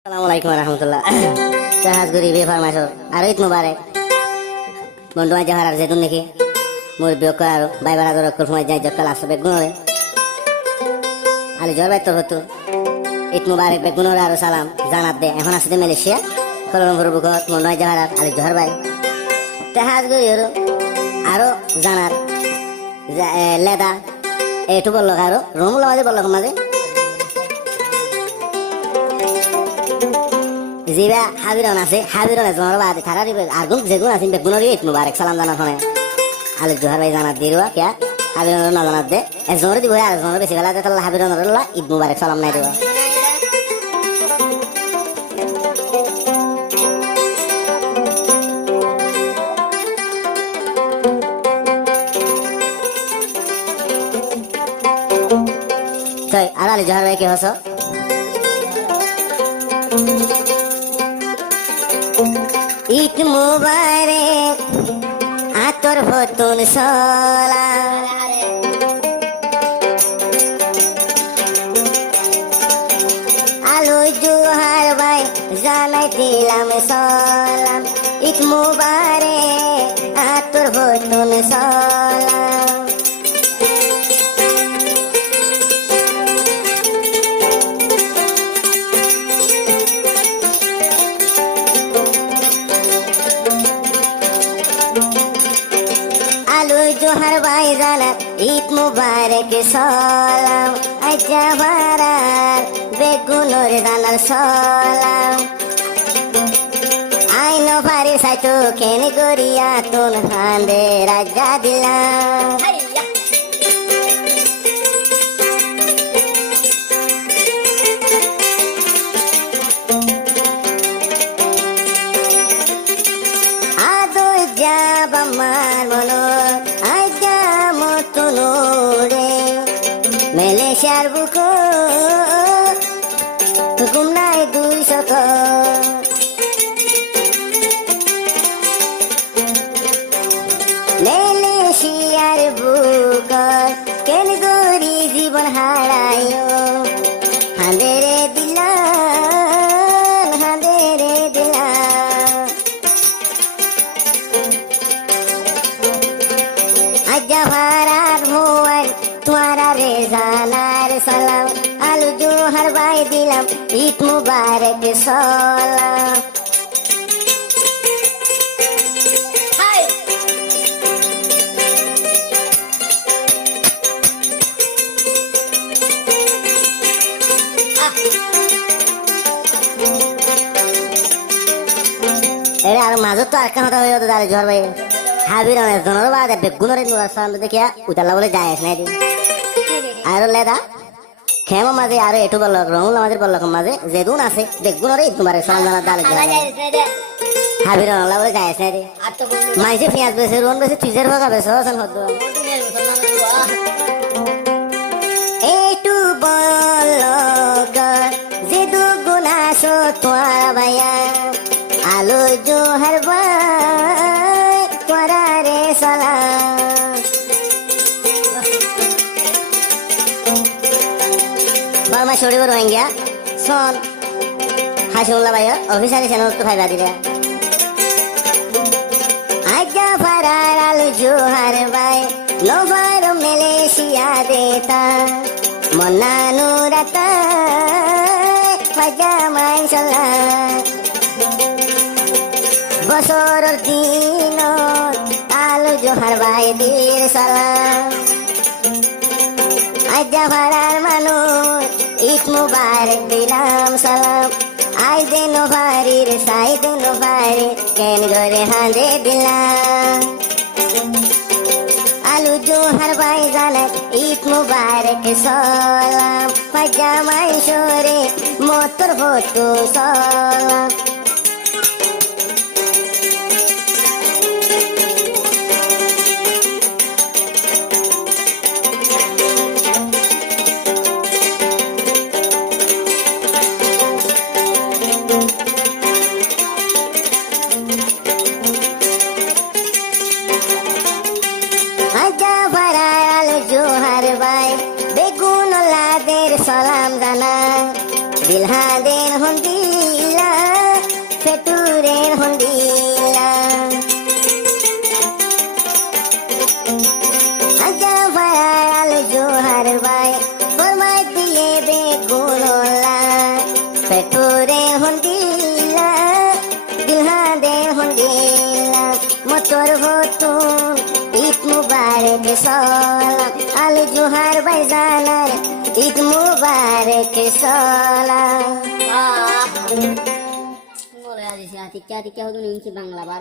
Assalamualaikum warahmatullah. Sahas guri be farmaso. Aro it mubarak. Bondu aja harar zetun niki. Mur bioko aro bai bara dor kul fumai jai jokkal asabe gunore. Ali jor bai to hotu. It mubarak be gunore aro salam. Janat de এখন আসছে Malaysia. কলম্বোর বুকত bondu aja harar ali jor bai. Sahas guri aro জানার লেদা এটু বললো আরো রমুল মাঝে বললো মাঝে জিবা হাবিরন আছে হাবিরন জমার বাদে থারা দিবে আগুন যেগুন আছে বেগুনরি ইত মুবারক সালাম জানা ফনে আলে জোহার ভাই জানাত দিরবা কিয়া হাবিরন না জানাত দে এ জোরে দিব আর জোরে বেশি গলা দে আল্লাহ হাবিরন আল্লাহ ইত মুবারক সালাম নাই দিবা তাই আর আলে জোহার ভাই কি হসো ঈদ মুবারক আতর হতুন সালাম আলো জোহার ভাই জানাই দিলাম সালাম ঈদ মুবারক আতর হতুন সালাম জোহার ভাই জানাত ঈদ মুবারক সালাম আজা ভারার বেগুনর জানার সালাম আইন ভারি সাইতো কেন গরিয়া তুন হান্দে রাজা দিলাম আদো যাব আমার মনর মেলেশিয়ার বুক গুমনায় 200 মেলেশিয়ার বুক কেন গরি জীবন হারাইও হাঁদেরে দিলাম হাঁদেরে দিলাম আজ্জা ভারার মোয়ার তোমারা রে জানার সালাম আলু জোহার ভাই দিলাম ঈদ মুবারক সালাম এরা আর মাঝে তো আর কথা হয়ে দাঁড়িয়ে জোহার ভাই হাবির জনের বাদে বেগুনের সালাম দেখিয়া উতাল্লা বলে যায় নাই আর লেদা খেমো মাঝে আর এটু বলল রঙুল আমাদের বলল মাঝে যেদুন আছে বেগুনরে তোমার সালাম জানা দালে হাবির আল্লাহ বলে যায় নাই রে মাইসে পেঁয়াজ বেছে রোন বেছে চিজের ভাগা বেছে হসন হদ এটু বলল যেদু গুনাসো তোরা ভাইয়া আলো জোহার ভাই তোরা রে সালাম বাবা শরীর রোহিঙ্গা শোন হাসিমুল্লাহ ভাই অফিসারি চ্যানেল তো ভাইবা দিলে আজ্ঞা ফারার আলু জোহার ভাই নোভার মেলেশিয়া দেতা মন্নানু রাতা ফাজা মাইশাল্লাহ বছর দিন আলু জোহার ভাই দির সালাম আজ্জা ভাড়ার মানুষ ঈদ মুবারক দিলাম সালাম আই দেন ভারির সাই দেন ভারি কেন গরে হাঁদে দিলাম আলু জোহার ভাই জানাত ঈদ মুবারক সালাম পাজামাই সরে মোতর হতো সালাম জোহার ভাই বেগুন লাদের সালাম জানা দিলহাদের হন্দি ফেটুরের হন্দিলা আজা ভায়াল জোহার ভাই ফরমাই দিয়ে বেগুনলা ফেটুরের হন্দিলা দিলহাদের হন্দিলা মোটর ভতুন ঈদ মুবারক সালাম আল জোহার ভাই জানার ঈদ মুবারক সালাম Mulai dari sini, tiga tiga udah nih bang labar.